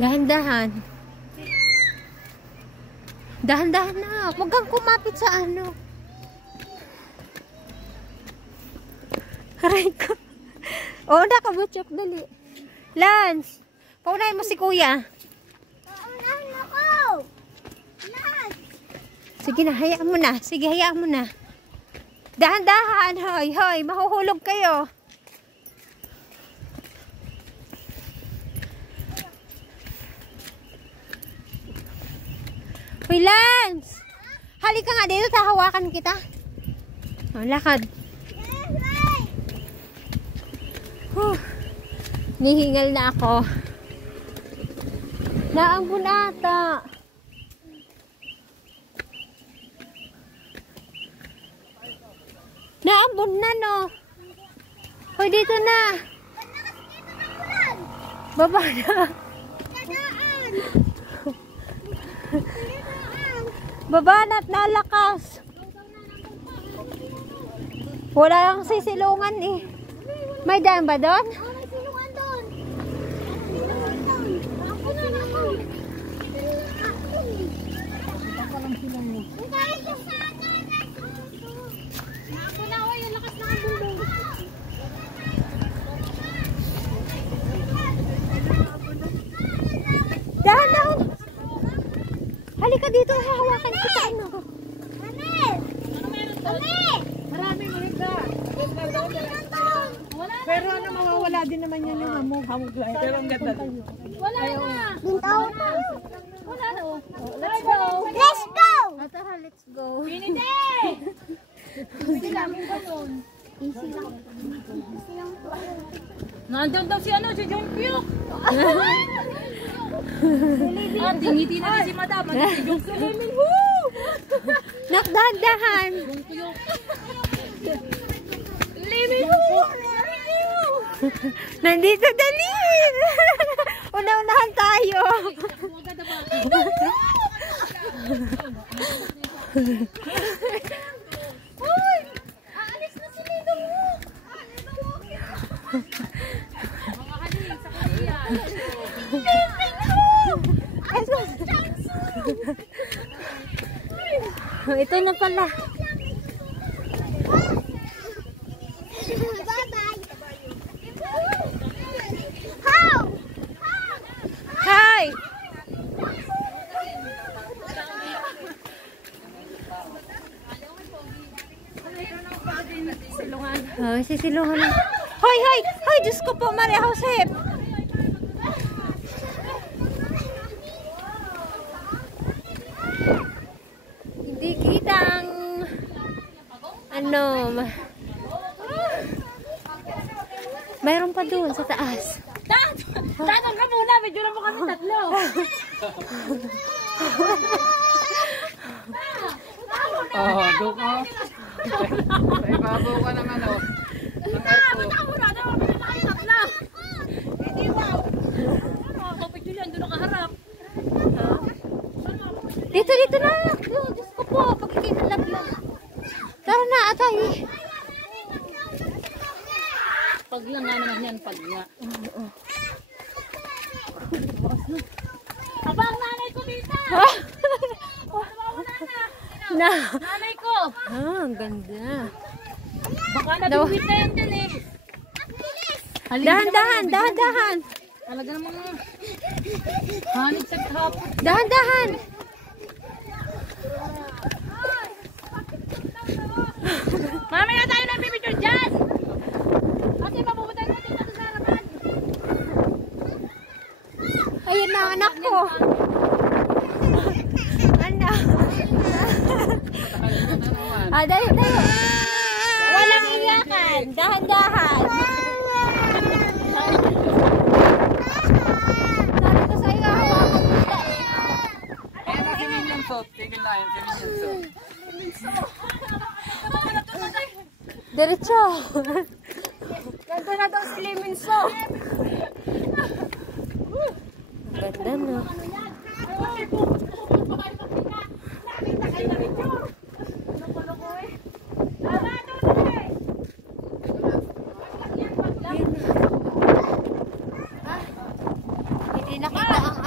Dahan-dahan. Dahan-dahan na. Huwag kang kumapit sa ano. Aray ko. Oo, nakabutsyok. Dali. Lance, paunahin mo si kuya. Paunahin ako. Lance. Sige na, hayaan mo na. Sige, hayaan mo na. Dahan-dahan. Hoy, hoy. Mahuhulog kayo. Hoy, Lance! Halika nga dito, tahawakan kita. Oh, lakad. Nihingal na ako. Naambun ata. Naambun na, no? Hoy, dito na. Baba na. Baba na't nalakas. Wala lang sisilungan eh. May daan ba doon? May silungan doon. Ako lang sila mo. Ako na, oy, ang lakas na ang bundong. Dahan-dahan. Halika dito, hahawakan kita. Ano? Maraming maganda. Pero ano, mawawala din naman yan yung hamog. Hamog lang. Pero ang ganda din. Wala na. Bintaw na. Wala na. Let's go. Let's go. Tara, let's go. Pinide. Easy lang yung balon. Easy lang. Easy lang to. Nandiyan daw si ano, si John Puyok. Ah, tingiti na si Madam. Si John Puyok. Nakdahan-dahan. Nandito, dali. Una-unahan tayo. Uy! Aalis na si Lido mo. Ito na pala. Bye-bye. How? Hi! Oh, sisilungan na. Hoy, hoy! Hoy, Diyos ko po, Maria Josep! Hindi kitang ano, mayroon pa doon sa taas. Tanong ka muna, medyo na mo kami tatlo. Oh, doon ka. May babaw ka ng ano. Ng arko. Dito, dito na. Diyos ko po, pagkikinalaglag. Tara na, atay. Pag lang nga naman yan, pag nga. Aba, ang nanay ko dito. Na. Nanay ko! Ah, ang ganda. Baka nabiwit na yan din eh. Dahan-dahan, dahan-dahan. Talaga namang hanig sa hapon. Dahan-dahan. Mamaya tayo na pipicture dyan! Kasi mapupunta natin dito sa harapan. Ayun na, anak ko. Anak. Ah, dahil. Walang iyakan. Dahan-dahan. Sabi ko sa'yo, hawakan kita eh. Ayan na si Minion Soap. Tingin na yan si Minion Soap. Diretso. Ganto na daw si Lemon Soap. Ganda no. Hindi nakita ang